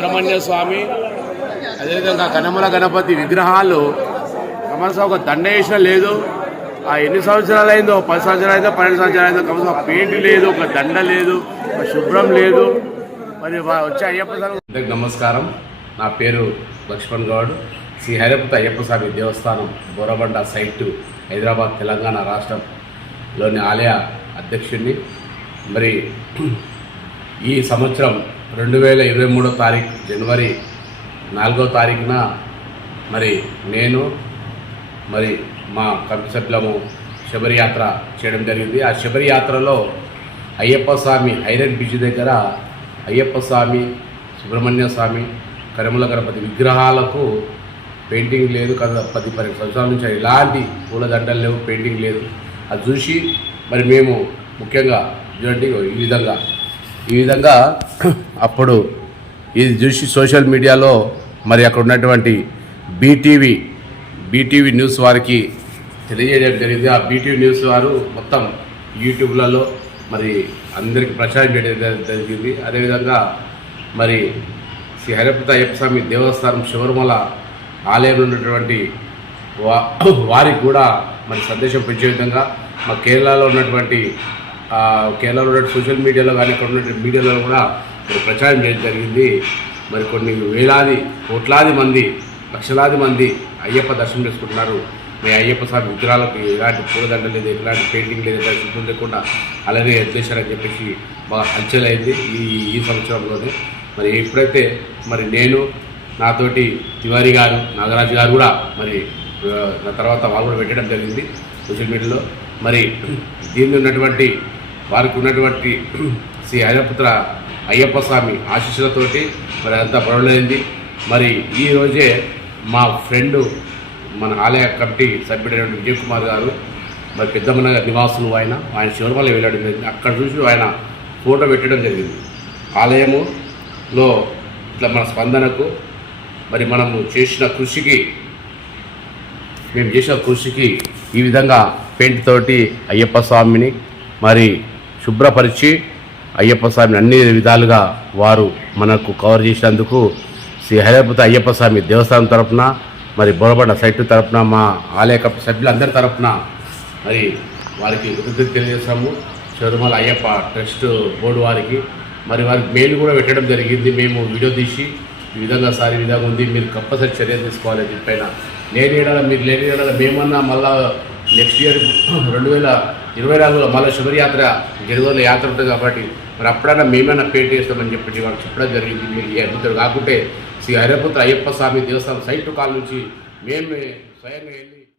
సుబ్రహ్మణ్య స్వామి. అదేవిధంగా కనమల గణపతి విగ్రహాలు. కమల్సా ఒక దండ వేసిన లేదు. ఆ ఎన్ని సంవత్సరాలు అయిందో? పది సంవత్సరాలు అయిందో? పన్నెండు సంవత్సరాలు అయిందో? కమల్సా ఒక పెయింట్ లేదు ఒక దండ లేదు ఒక శుభ్రం లేదు. మరి వచ్చే అయ్యప్ప స్వామి అందరికి నమస్కారం. నా పేరు లక్ష్మణ్ గౌడ్. శ్రీ హైరపుత అయ్యప్ప స్వామి దేవస్థానం బోరబండ సైట్ హైదరాబాద్ తెలంగాణ రాష్ట్రంలోని ఆలయ అధ్యక్షుడిని. మరి ఈ సంవత్సరం రెండు వేల ఇరవై మూడో తారీఖు జనవరి నాలుగో తారీఖున మరి నేను మరి మా కమిటీ సభ్యులము శబరియాత్ర చేయడం జరిగింది. ఆ శబరియాత్రలో అయ్యప్ప స్వామి ఐరన్ బీచ్ దగ్గర అయ్యప్ప స్వామి సుబ్రహ్మణ్య స్వామి కరిమల గణపతి విగ్రహాలకు పెయింటింగ్ లేదు. కదా పది పది సంవత్సరాల నుంచి ఎలాంటి పూలదండలు లేవు పెయింటింగ్ లేదు. అది చూసి మరి మేము ముఖ్యంగా చూడండి ఈ విధంగా ఈ విధంగా అప్పుడు ఇది చూసి సోషల్ మీడియాలో మరి అక్కడ ఉన్నటువంటి బీటీవీ బీటీవీ న్యూస్ వారికి తెలియజేయడం జరిగింది. ఆ బీటీవీ న్యూస్ వారు మొత్తం యూట్యూబ్లలో మరి అందరికీ ప్రచారం చేయడం జరిగింది. అదేవిధంగా మరి శ్రీ హరిపత అయ్యప్ప స్వామి దేవస్థానం శివరుమల ఆలయంలో ఉన్నటువంటి వా వారికి కూడా మరి సందేశం పెంచే విధంగా మా కేరళలో ఉన్నటువంటి కేరళలో ఉన్న సోషల్ మీడియాలో కానీ ఇక్కడ ఉన్నటువంటి మీడియాలో కూడా ప్రచారం చేయడం జరిగింది. మరి కొన్ని వేలాది కోట్లాది మంది లక్షలాది మంది అయ్యప్ప దర్శనం చేసుకుంటున్నారు. మీ అయ్యప్ప స్వామి విగ్రహాలకు ఎలాంటి పూలదండ లేదు ఎలాంటి పెయింటింగ్ లేదు ఎలాంటి శుభ్రం లేకుండా అలాగే చేశారని చెప్పేసి బాగా హల్చల్ అయింది ఈ ఈ సంవత్సరంలోనే. మరి ఎప్పుడైతే మరి నేను నాతోటి తివారి గారు నాగరాజు గారు కూడా మరి నా తర్వాత వాళ్ళు కూడా పెట్టడం జరిగింది సోషల్ మీడియాలో మరి దీన్ని ఉన్నటువంటి వారికి ఉన్నటువంటి శ్రీ అయ్యపుత్ర అయ్యప్ప స్వామి ఆశీస్సులతోటి మరి అంతా పడలేంది మరి ఈరోజే మా ఫ్రెండ్ మన ఆలయ కమిటీ సభ్యుడైన విజయ్ కుమార్ గారు మరి పెద్దమ్మన నివాసులు ఆయన ఆయన శివరమల వెళ్ళడం జరిగింది. అక్కడ చూసి ఆయన ఫోటో పెట్టడం జరిగింది. ఆలయములో ఇట్లా మన స్పందనకు మరి మనము చేసిన కృషికి మేము చేసిన కృషికి ఈ విధంగా పెయింట్ తోటి అయ్యప్ప స్వామిని మరి శుభ్రపరిచి అయ్యప్ప స్వామిని అన్ని విధాలుగా వారు మనకు కవర్ చేసినందుకు శ్రీ హరిపతి అయ్యప్ప స్వామి దేవస్థానం తరపున మరి బోరబండ సైట్ తరపున మా ఆలయ కమిటీ సభ్యులందరి తరపున మరి వారికి కృతజ్ఞత తెలియజేస్తాము. చెరుమల అయ్యప్ప ట్రస్ట్ బోర్డు వారికి మరి వారికి మెయిల్ కూడా పెట్టడం జరిగింది. మేము వీడియో తీసి ఈ విధంగా సార్ ఈ విధంగా ఉంది. మీరు కంపల్సరీ చర్య తీసుకోవాలి దీనిపైన లేని ఏడాల మీరు లేని ఏడాల మేమన్నా మళ్ళా నెక్స్ట్ ఇయర్ రెండు వేల ఇరవై నాలుగులో మళ్ళీ శుభయాత్ర గిరిజనుల యాత్ర ఉంటుంది కాబట్టి మరి అప్పుడన్నా మేమైనా పేట చేస్తామని చెప్పి వాళ్ళు చెప్పడం జరిగింది. మీరు ఈ అద్భుతం కాకుంటే శ్రీ హరిపుత్ర అయ్యప్ప స్వామి దేవస్థానం సైట్ కాల్ నుంచి మేము స్వయంగా వెళ్ళి